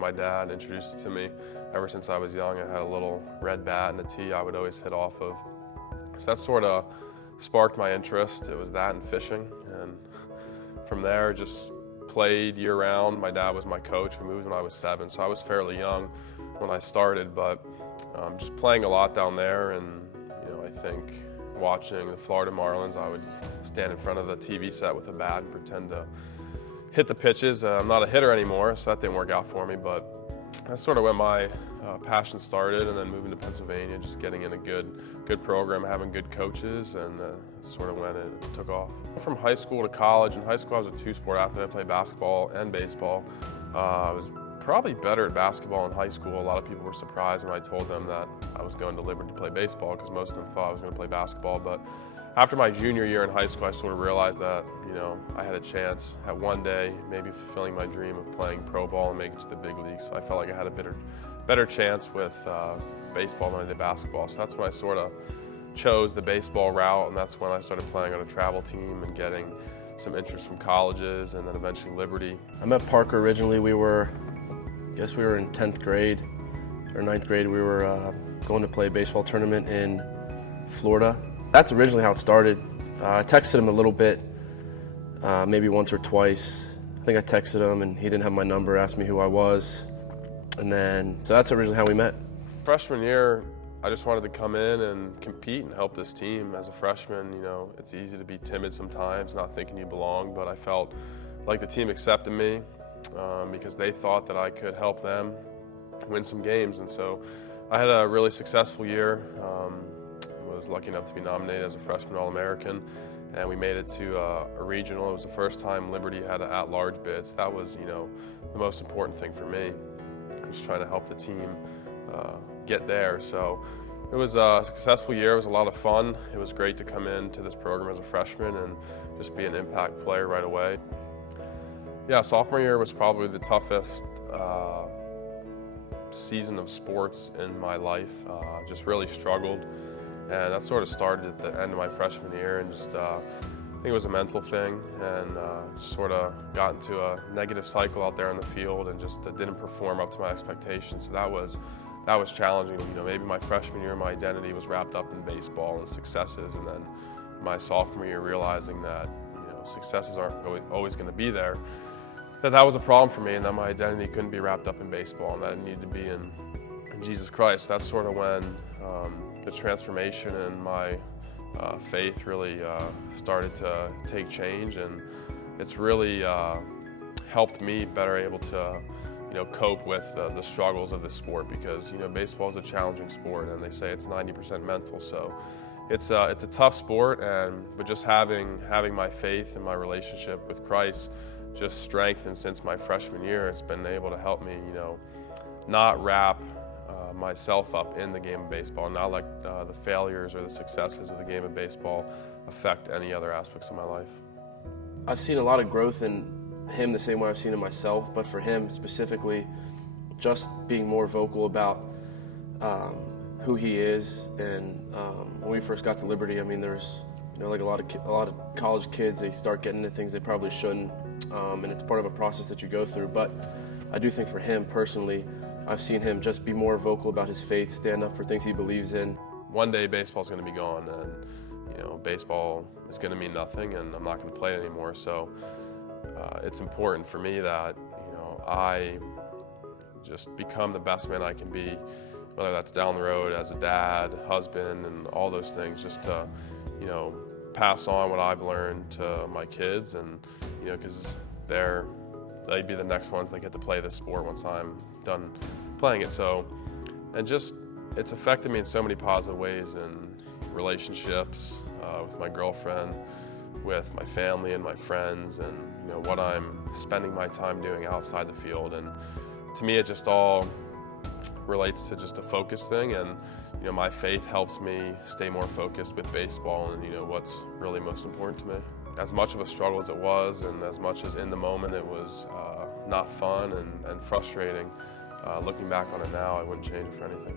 My dad introduced it to me ever since I was young. I had a little red bat and a tee I would always hit off of. So that sort of sparked my interest. It was that and fishing. And from there, just played year-round. My dad was my coach. We moved when I was 7, so I was fairly young when I started, but just playing a lot down there. And I think watching the Florida Marlins, I would stand in front of the TV set with a bat and pretend to hit the pitches. I'm not a hitter anymore, so that didn't work out for me, but that's sort of when my passion started. And then moving to Pennsylvania, just getting in a good program, having good coaches, and that's sort of when it took off. From high school to college. In high school, I was a 2-sport athlete. I played basketball and baseball. I was probably better at basketball in high school. A lot of people were surprised when I told them that I was going to Liberty to play baseball, because most of them thought I was going to play basketball. But after my junior year in high school, I sort of realized that I had a chance at one day maybe fulfilling my dream of playing pro ball and making it to the big leagues. So I felt like I had a better chance with baseball than I did basketball. So that's when I sort of chose the baseball route, and that's when I started playing on a travel team and getting some interest from colleges, and then eventually Liberty. I met Parker originally. We were in 10th grade or 9th grade. We were going to play a baseball tournament in Florida. That's originally how it started. I texted him a little bit, maybe once or twice. I think I texted him and he didn't have my number, asked me who I was. And then, so that's originally how we met. Freshman year, I just wanted to come in and compete and help this team. As a freshman, it's easy to be timid sometimes, not thinking you belong, but I felt like the team accepted me because they thought that I could help them win some games. And so I had a really successful year. Was lucky enough to be nominated as a freshman All-American, and we made it to a regional. It was the first time Liberty had an at-large bid, so that was the most important thing for me. Just trying to help the team get there. So it was a successful year. It was a lot of fun. It was great to come into this program as a freshman and just be an impact player right away. Yeah, sophomore year was probably the toughest season of sports in my life. Just really struggled. And that sort of started at the end of my freshman year, and just I think it was a mental thing, and just sort of got into a negative cycle out there on the field, and just didn't perform up to my expectations. So that was challenging. Maybe my freshman year, my identity was wrapped up in baseball and successes, and then my sophomore year, realizing that successes aren't always going to be there. That was a problem for me, and that my identity couldn't be wrapped up in baseball, and that it needed to be in Jesus Christ. That's sort of when the transformation in my faith really started to take change, and it's really helped me better able to cope with the struggles of this sport, because baseball is a challenging sport, and they say it's 90% mental. So it's a tough sport, but just having my faith and my relationship with Christ just strengthened since my freshman year. It's been able to help me not wrap myself up in the game of baseball, not let the failures or the successes of the game of baseball affect any other aspects of my life. I've seen a lot of growth in him the same way I've seen in myself, but for him specifically, just being more vocal about who he is. And when we first got to Liberty, I mean, there's like a lot of college kids, they start getting into things they probably shouldn't, and it's part of a process that you go through. But I do think for him personally, I've seen him just be more vocal about his faith, stand up for things he believes in. One day baseball's going to be gone, and baseball is going to mean nothing, and I'm not going to play it anymore. So it's important for me that I just become the best man I can be, whether that's down the road as a dad, husband, and all those things, just to pass on what I've learned to my kids, and because they'd be the next ones that get to play this sport once I'm done playing it. So, and just, it's affected me in so many positive ways in relationships, with my girlfriend, with my family and my friends, and what I'm spending my time doing outside the field. And to me, it just all relates to just a focus thing, and my faith helps me stay more focused with baseball and what's really most important to me. As much of a struggle as it was, and as much as in the moment it was not fun and frustrating, looking back on it now, I wouldn't change it for anything.